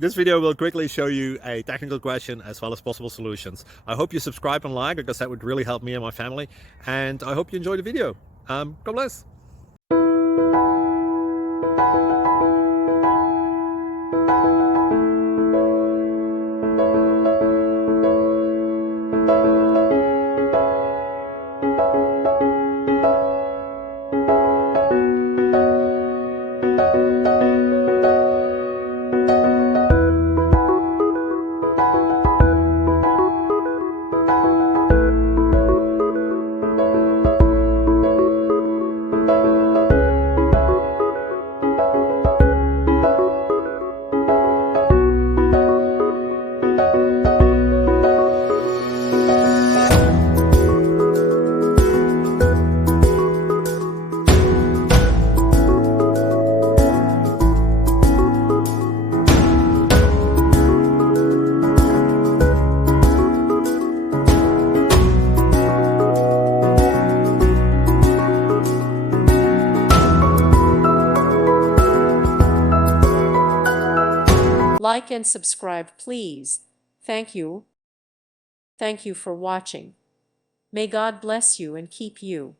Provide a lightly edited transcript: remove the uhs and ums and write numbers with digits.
This video will quickly show you a technical question as well as possible solutions. I hope you subscribe and like, because that would really help me and my family. And I hope you enjoy the video. God bless. Like and subscribe, please. Thank you. Thank you for watching. May God bless you and keep you.